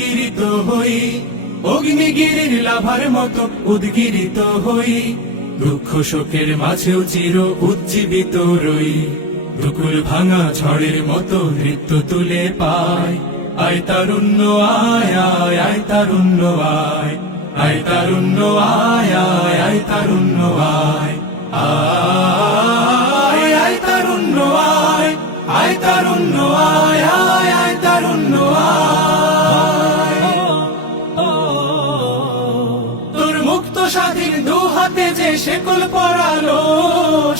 উদ্গিরিত হই, অগ্নিগিরির লাভার মতো উদ্গিরিত হই, দুঃখ শোকের মাঝেও চির উজ্জীবিত রই, দুকুল ভাঙা ঝড়ের মতো নৃত্য তুলে পায়। আয় তারুণ্য আয় আয় আয় তারুণ্য আয়, আয় তারুণ্য আয় আয় আয় তারুণ্য আয়, আয় আয় তারুণ্য আয়, আয় তারুণ্য আয় আয় আয় তারুণ্য আয়। তোর মুক্ত স্বাধীন দু হাতে যে শেকল পরালো,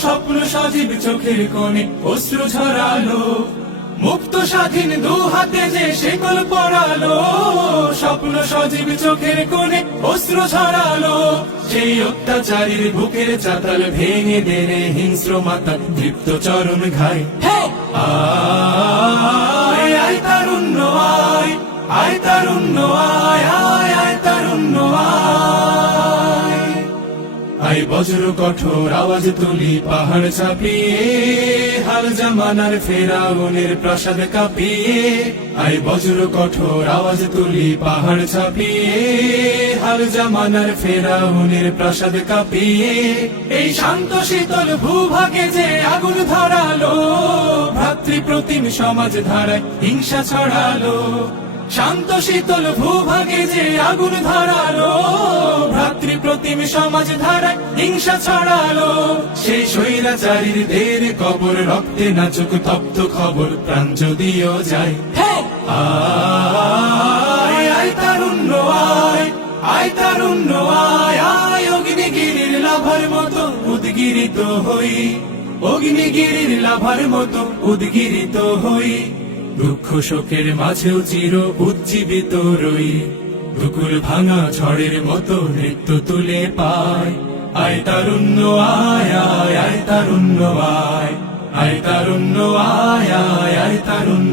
স্বপ্ন সজীব চোখের কোণে অশ্রু ঝরালো। মুক্ত স্বাধীন দু হাতে যে শেকল পরালো, স্বপ্ন সজীব চোখের কোণে অশ্রু ঝরালো। সেই অত্যাচারীর বুকের চাতাল ভেঙে দেনে হিংস্র মাতা তৃপ্ত চরণ ঘায়। আয় আয় তারুণ্য আয়, আয় তারুণ্য আয় আয় আয় তারুণ্য আয়। আয় বজ্র কঠোর আওয়াজ তুলি পাহাড় চাপিয়ে, হাল জামানার ফেরাউনের প্রাসাদ কাঁপিয়ে। আয় বজ্র কঠোর আওয়াজ তুলি পাহাড় চাপিয়ে, হাল জামানার ফেরাউনের প্রাসাদ কাঁপিয়ে। এই শান্ত শীতল ভূভাগে যে আগুন ধরালো, ভ্রাতৃপ্রতিম সমাজ ধারায় হিংসা ছড়ালো। শান্ত শীতল ভূভাগে যে আগুন ধরালো, ভ্রাতৃপ্রতিম সমাজ ধারায় হিংসা ছড়ালো। সেই স্বৈরাচারীর দের কবর রক্তে নাচুক তপ্ত খবর, প্রাণ যদিও যায়। আয় আয় তারুণ্য আয়, আয় তারুণ্য আয় আয় অগ্নিগিরির লাভার মতো উদ্গিরিত হই, অগ্নিগিরির লাভার মতো উদ্গিরিত হই, দুঃখ শোকের মাঝেও চির উজ্জীবিত রই, দুকুল ভাঙা ঝড়ের মতো নৃত্য তুলে পায়। আয় তারুণ্য আয় আয় আয় তারুণ্য আয়, আয় তারুণ্য আয় আয় আয় তারুণ্য